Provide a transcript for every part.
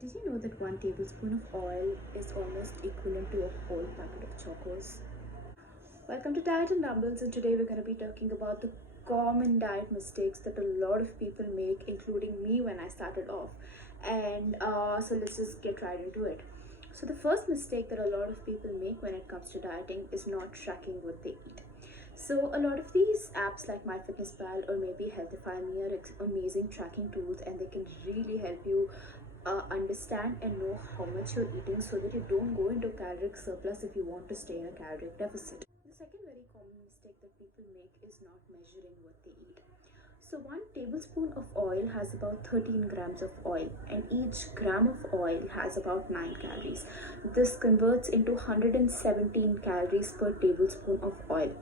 Did you know that 1 tablespoon of oil is almost equivalent to a whole packet of chocos? Welcome to Diet and Dumbbells, and today we're going to be talking about the common diet mistakes that a lot of people make, including me when I started off. So let's just get right into it. So the first mistake that a lot of people make when it comes to dieting is not tracking what they eat. So a lot of these apps like MyFitnessPal or maybe Healthify Me are amazing tracking tools, and they can really help you understand and know how much you're eating so that you don't go into caloric surplus if you want to stay in a caloric deficit. The second very common mistake that people make is not measuring what they eat. So 1 tablespoon of oil has about 13 grams of oil, and each gram of oil has about 9 calories. This converts into 117 calories per tablespoon of oil.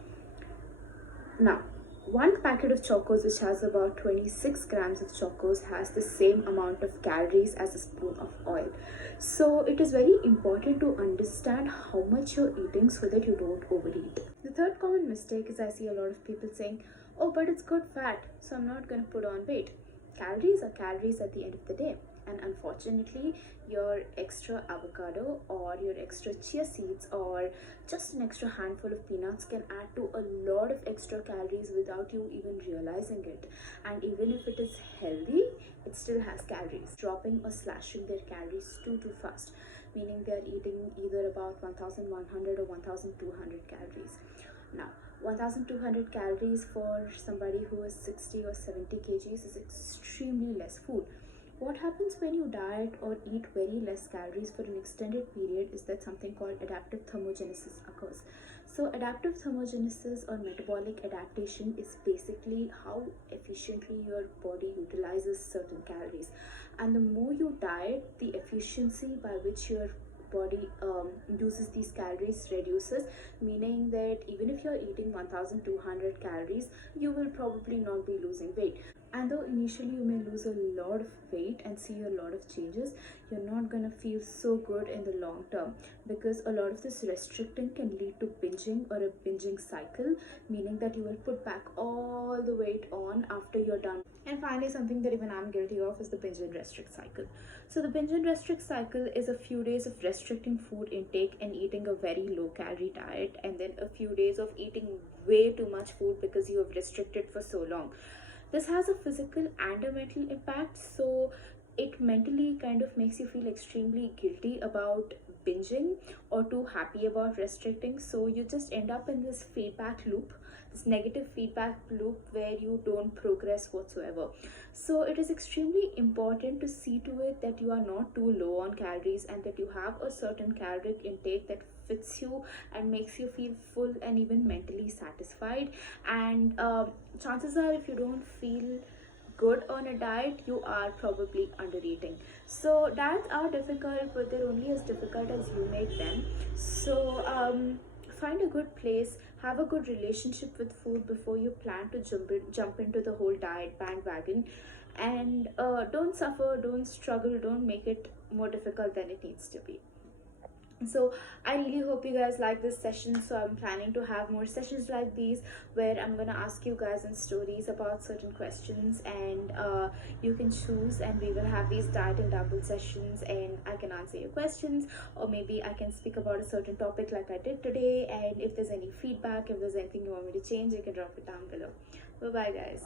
Now, one packet of chocos, which has about 26 grams of chocos, has the same amount of calories as a spoon of oil. So it is very important to understand how much you're eating so that you don't overeat. The third common mistake is I see a lot of people saying, oh, but it's good fat, so I'm not going to put on weight. Calories are calories at the end of the day. And unfortunately, your extra avocado or your extra chia seeds or just an extra handful of peanuts can add to a lot of extra calories without you even realizing it. And even if it is healthy, it still has calories. Dropping or slashing their calories too fast, meaning they are eating either about 1100 or 1200 calories. Now, 1200 calories for somebody who is 60 or 70 kgs is extremely less food. What happens when you diet or eat very less calories for an extended period is that something called adaptive thermogenesis occurs. So adaptive thermogenesis or metabolic adaptation is basically how efficiently your body utilizes certain calories. And the more you diet, the efficiency by which your body uses these calories reduces, meaning that even if you're eating 1200 calories, you will probably not be losing weight. And though initially you may lose a lot of weight and see a lot of changes, you're not gonna feel so good in the long term, because a lot of this restricting can lead to binging or a binging cycle, meaning that you will put back all the weight on after you're done. And finally, something that even I'm guilty of is the binge and restrict cycle. So the binge and restrict cycle is a few days of restricting food intake and eating a very low calorie diet, and then a few days of eating way too much food because you have restricted for so long. This has a physical and a mental impact, so it mentally kind of makes you feel extremely guilty about binging or too happy about restricting. So you just end up in this feedback loop, this negative feedback loop where you don't progress whatsoever. So it is extremely important to see to it that you are not too low on calories and that you have a certain caloric intake that fits you and makes you feel full and even mentally satisfied. And chances are, if you don't feel good on a diet, you are probably under eating. So diets are difficult, but they're only as difficult as you make them. So find a good place, have a good relationship with food before you plan to jump into the whole diet bandwagon, and don't suffer, don't struggle, don't make it more difficult than it needs to be. So I really hope you guys like this session. So I'm planning to have more sessions like these where I'm gonna ask you guys in stories about certain questions, and you can choose, and we will have these diet and double sessions, and I can answer your questions, or maybe I can speak about a certain topic like I did today. And if there's any feedback, if there's anything you want me to change, you can drop it down below. Bye bye guys.